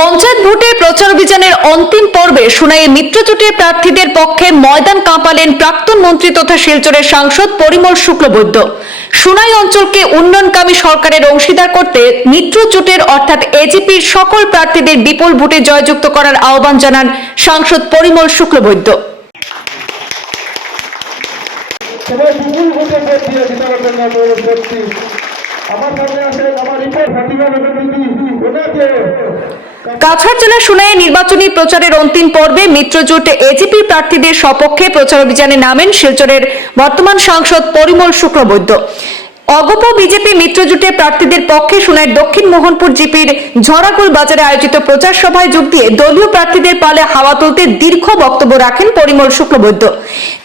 পঞ্চায়েত ভোটে প্রচার অভিযানের অন্তিম পর্বে সুনাইয়ে মিত্রজোটের প্রার্থীদের পক্ষে ময়দান কাঁপালেন প্রাক্তন মন্ত্রী তথা শিলচরের সাংসদ পরিমল শুক্লবৈদ্য। সুনাই অঞ্চলকে উন্নয়নকামী সরকারের অংশীদার করতে মিত্রজোটের অর্থাৎ এজিপির সকল প্রার্থীদের বিপুল ভোটে জয়যুক্ত করার আহ্বান জানান সাংসদ পরিমল শুক্লবৈদ্য। আমার সামনে আছেন আমার বেগম দিদি ওনাকে কাছাড় জেলার সোনাইয়ে নির্বাচনী প্রচারের অন্তিম পর্বে মিত্রজোট এজিপি প্রার্থীদের সপক্ষে প্রচার অভিযানে নামেন শিলচরের বর্তমান সাংসদ পরিমল শুক্লবৈদ্য। অগপ বিজেপি মিত্রজোটের প্রার্থীদের পক্ষে সুনাইয়ের দক্ষিণ মোহনপুর জিপির ঝড়াকুল বাজারে আয়োজিত প্রচার সভায় যোগ দিয়ে দলীয় প্রার্থীদের পালে হাওয়া তুলতে দীর্ঘ বক্তব্য রাখেন পরিমল শুক্লবৈদ্য।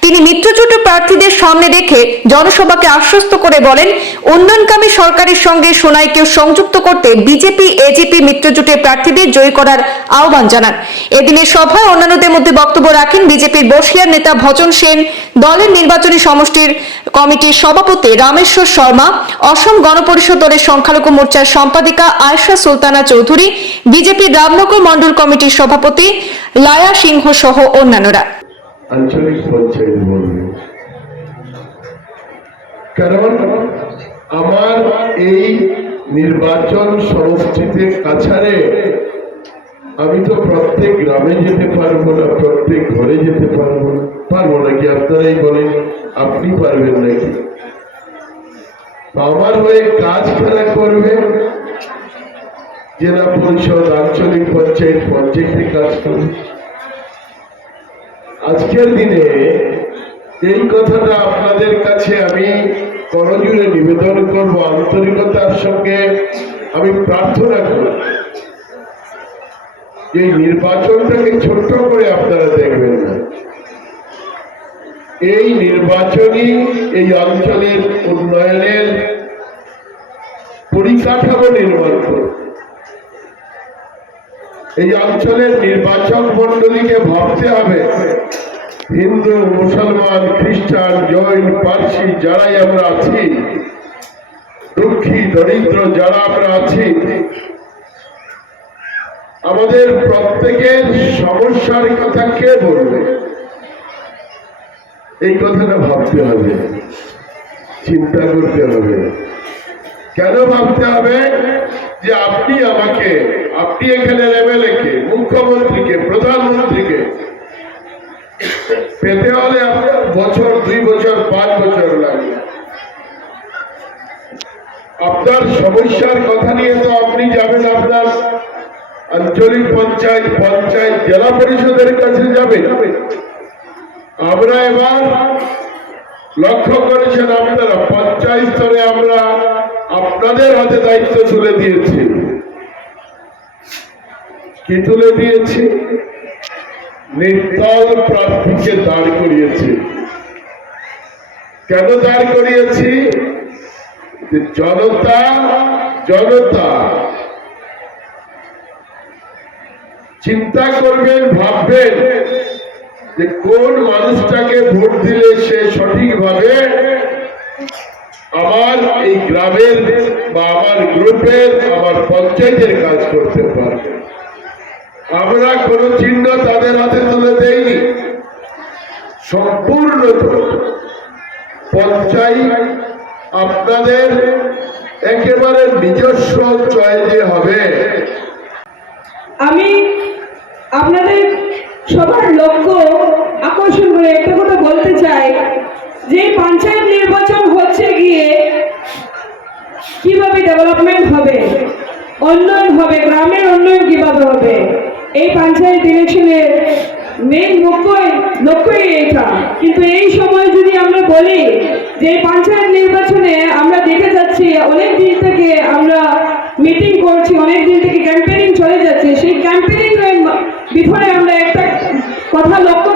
তিনি মিত্রজোটের প্রার্থীদের সামনে রেখে জনসভাকে আশ্বস্ত করে বলেন, উন্নয়নকামী সরকারের সঙ্গে সোনাইকে সংযুক্ত করতে বিজেপি এজিপি মিত্রজোটের প্রার্থীদের জয়ী করার আহ্বান জানান। এদিনের সভায় অন্যান্যদের মধ্যে বক্তব্য রাখেন বিজেপির বসিয়ার নেতা ভজন সেন, দলের নির্বাচনী সমষ্টির কমিটির সভাপতি রামেশ্বর শর্মা। অসম গণপরিষদ দলের সংখ্যালঘু মোর্চার সম্পাদিকা আয়শা সুলতানা চৌধুরী বিজেপির রামনগর মণ্ডল কমিটির সভাপতি লায়া সিংহ সহ অন্যান্যরা। কারণ আমার এই নির্বাচন সমষ্টিতে কাছাড়ে আমি তো প্রত্যেক গ্রামে যেতে পারব না, প্রত্যেক ঘরে যেতে পারব না। পারব নাকি? আপনারাই বলেন, আপনি পারবেন নাকি? আমার হয়ে কাজ খেলা করবে। জেলা পরিষদ আঞ্চলিক পঞ্চায়েত পঞ্চায়েতে কাজ করবে। আজকের দিনে এই কথাটা আপনাদের কাছে আমি করজুড়ে নিবেদন করব। আন্তরিকতার সঙ্গে আমি প্রার্থনা করব যে নির্বাচনটাকে ছোট্ট করে আপনারা দেখবেন না। এই নির্বাচনই এই অঞ্চলের উন্নয়নের পরিকাঠামো নির্মাণ করবে? এই অঞ্চলের নির্বাচন মন্ডলীকে ভাবতে হবে। হিন্দু, মুসলমান, খ্রিস্টান, জৈন, পার্সি যারাই আমরা আছি, দুঃখী, দরিদ্র যারা আমরা আছি, আমাদের প্রত্যেকের সমস্যার কথা কে বলবে? এই কথাটা ভাবতে হবে, চিন্তা করতে হবে। কেন ভাবতে হবে যে আপনি আমাকে, আপনি এখানে এমএলএ কে মুখ্যমন্ত্রীকে, প্রধানমন্ত্রীকে। পেতে হলে বছর, দুই বছর, পাঁচ বছর লাগে আপনার সমস্যার কথা নিয়ে তো আপনি যাবেন আপনার আঞ্চলিক পঞ্চায়েত পঞ্চায়েত জেলা পরিষদের কাছে যাবেন। আমরা এবার লক্ষ্য করেছেন আপনারা, পঞ্চায়েত স্তরে আমরা আপনাদের হাতে দায়িত্ব তুলে দিয়েছে। কি তুলে দিয়েছে? নির্দল প্রার্থীকে দাঁড় করিয়েছি। কেন দাঁড় করিয়েছি? জনতা জনতা চিন্তা করবেন, ভাববেন যে কোন মানুষটাকে ভোট দিলে সে সঠিকভাবে আমার এই গ্রামের বা আমার গ্রুপের, আমার পঞ্চায়েতের কাজ করতে পারবে আমরা কোন চিহ্ন তাদের হাতে তুলে দেইনি। সম্পূর্ণ পঞ্চায়েত আপনাদের একেবারে নিজস্ব চয়েসে হবে। আমি আপনাদের সবার লক্ষ্য আকর্ষণ করে একটা কথা বলতে চাই। যে পঞ্চায়েত নির্বাচন হচ্ছে গিয়ে কীভাবে ডেভেলপমেন্ট হবে? উন্নয়ন হবে, গ্রামের উন্নয়ন কীভাবে হবে? এই পঞ্চায়েত ইলেকশনের মেন লক্ষ্যই লক্ষ্যই এটা। কিন্তু এই সময় যদি আমরা বলি যে পঞ্চায়েত নির্বাচনে আমরা দেখে যাচ্ছি, অনেক দিন থেকে আমরা মিটিং করছি, অনেক দিন থেকে ক্যাম্পেনিং চলে যাচ্ছে। সেই ক্যাম্পেনিং বিফলে আমরা একটা কথা লক্ষ্য